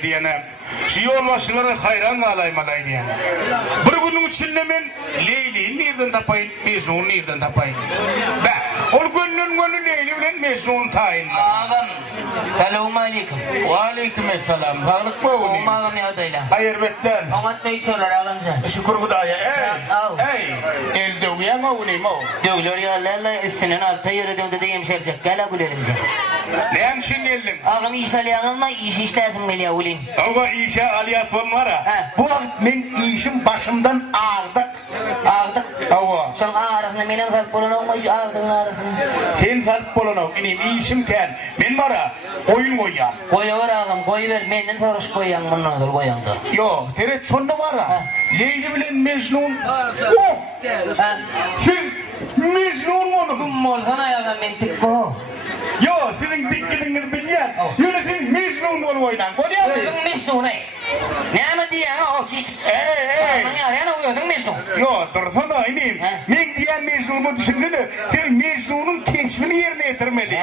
malay diyene. Şu yolbaşçıları hayran kalay malay diyene. Bir günün içinde men Leyli'yi nereden tapayın, Mecnun'u nereden tapayın. Ol gönlün Leyli bilen Mecnun'u tayin. Ağam, selamun aleyküm. Ve aleykümselam. Sağlık mı oğlum? Ağam ya adayla. Hayır betten. Ağat ne içiyorlar ağamca? Şükür Hudaya. Ey. Elde uyan oğlum o. Dövülür ya lalla üstünün altı yürü dövde de yemşerecek. Gel abulerimde. Ne hemşin geldin? Ağam iş alayan alma, iş işledim meli avulim. Ama işe aliyatın var ha. He. Bu vakit men işim başımdan ağırdık. Ağırdık. Ava. Şun ağrıkını menen sarp bolun olmuş ağırdığın ağrıkını. Sen sarp bolun benim işimken men var ha oyun koyyan. Koyu ver ağam, koyu ver. Menden soruş koyan bunlardır koyandı. Yo, teret şunda var ha. Leyli bilen Mecnun. Ha. Sen Mecnun onu. Molgana ya men tikko. Yo, senin dikkatini bilyen. Yöne sen Mecnun onu oynan. Koyyan. Özün Mecnun ey. Ne mi diyen o çiş? Bana arayana uyuyorsun Mecnun. Yo, dursana inim. Men diyen Mecnun'u düşündüğünü, sen Mecnun'un keşfini yerine getirmeli.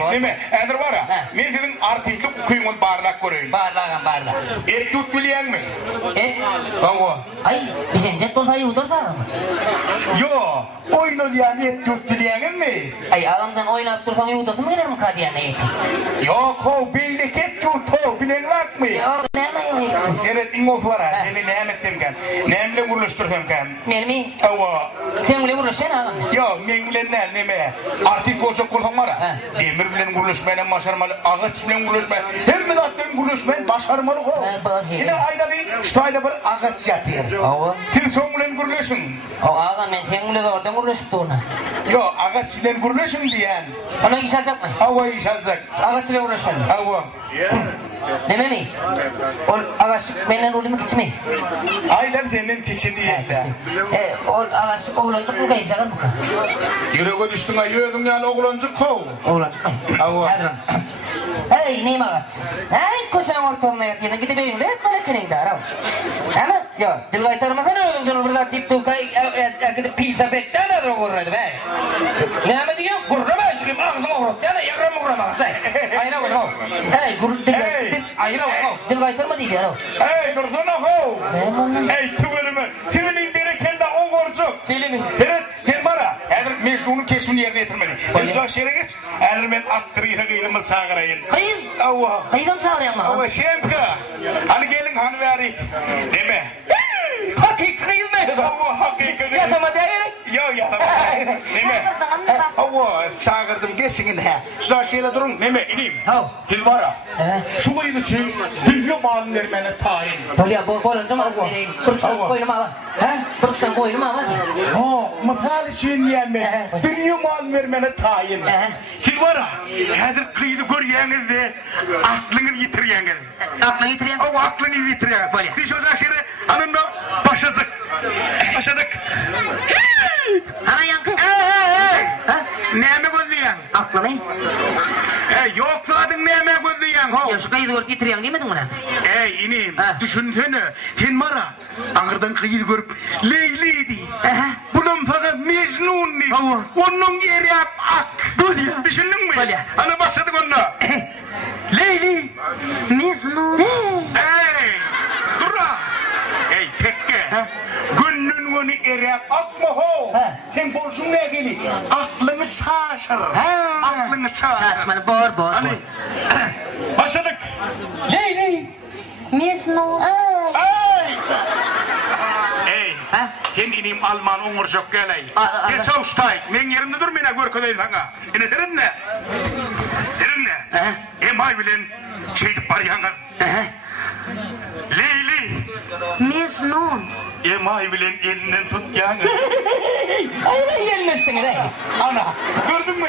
Bol. Değil mi? Eğer var ha, men senin artikli okuyumun barlak göreyim. Barlak. Et tut bilen mi? Ava. Ay, bisencet bolsa yutursa mı? Yo, oyunu diyen et tut bilen mi? Ay ağam sen oynap dursan yutursun mu gelir mi kadiyan eti? Yok o bildik et tut bilen var mı? Yok, ne mi? Seret ingos var ha, seni ne emeksemken, ne emle vuruluştursamken. Melmi? Ava. Sen bile vurursan ağam. Yo, men bilen ne me? Artist olacak kursan var ha. Demir bilen vuruluşmayla başarmalı, ağaç bilen vuruluşmayla, hem de zaten vuruluşmayla başarmalı o. Yine ayda şu ayda bir ağaç yatır. Ava. Sen son bilen vuruluşun. Ağam ben sen bile de oradan vuruluşup durna. Yo, ağaç bilen vuruluşun diyen. Ona iş alacak mı? Ava iş alacak. Ağaç bile vuruluşan mı? Ava. Deme mi? Ol ağaç benden olumu geçmeyi. Aydan senin keçi diye. Ol ağaç oğlancık mı kayacak mı? Yüreğe düştün ha, yöğdün yani oğlancık kov. Oğlancık mı? Ava. Hey neyim ağaç? Hey koşan ortamına yatıyordun gidip evimde hep böyle kırıngda arav. Ama yok dil kaytarmasan öldüm burada tip tukay gidip pizza bekten de vururdu be. Ne mi diyor? Gururma çünkü ağzıma vurup yani yakramı vurama. Ayna vurma. Hey dil kaytarma değil arav. Hey dursana kov. Hey tübelimi. Senin berekelde o gorcuk. Selimi. Sen bana. Eğer Mecnun'un keşfini yerine getirmeli. Ben şu aşağıya geç. Eğer ben aktırıyla kıydımı sağırayın. Kayın. Ava. Kayıdan sağlayan mı? Ava şemka. Hani gelin hanveri. Deme. Hakik kıyılmıyor. Ava hakikaten. Yasama değil. Yo. Deme. Ava çağırdım geçin he. Şu aşağıya durun. Deme ineyim. Siz var ya. Şu kıydı için dünya malın vermene tayin. Tolya bolunca mı? Burkstan koyunum ama. Burkstan koyunum ama. Yok, misal için yani. Dünya malın vermene tayin. Siz var ya. Hazır kıydı görüyeniz de aklını yitiriyeniz. Aklını yitiriyen? O aklını yitiriyeniz. Biz o aşağıya anında başladık. Ana yankı. Neyme gözleyen? Aklını? Yok zaten neyme gözleyen? Ya şu kaydı görüp yitiriyen değil miydin buna? İneyim. Düşünsene. Sen var ya. Ağırdan kıydı görüp Leyli'ydi. Bunun fakat Mecnun'di. Onun yeri hep ak. Düşündün mü? Ana başladık onunla. Leyli. Mecnun. Durra. Pekke. Gönlün onu erek akma ho. Sen borcun ne geli? Aklını çağışır. Aklını çağışır. Çağışmanı bor. Başladık. Leyli. Mecnun. Sen ineyim Alman uğurcuk geley. Kes avuştay. Men yerimde dur mene görködeyin sana. Yine derin ne? Emay bilen şeydip var yalnız. Leyli. Mecnun. Emay bilen elinden tut yalnız. Ay gelmişsin. Ana gördün mü?